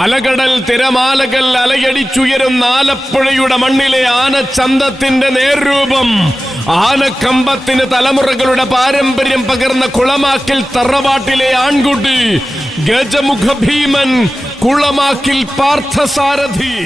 അലകടൽ തിരമാലകൾ അലയടിച്ചുയരുന്ന ആലപ്പുഴയുടെ മണ്ണിലെ ആനച്ചന്തത്തിന്റെ നേർരൂപം, ആനക്കമ്പത്തിന് തലമുറകളുടെ പാരമ്പര്യം പകർന്ന കുളമാക്കിൽ തറവാട്ടിലെ ആൺകുട്ടി, ഗജമുഖ ഭീമൻ, കുളമാക്കിൽ പാർത്ഥസാരഥി.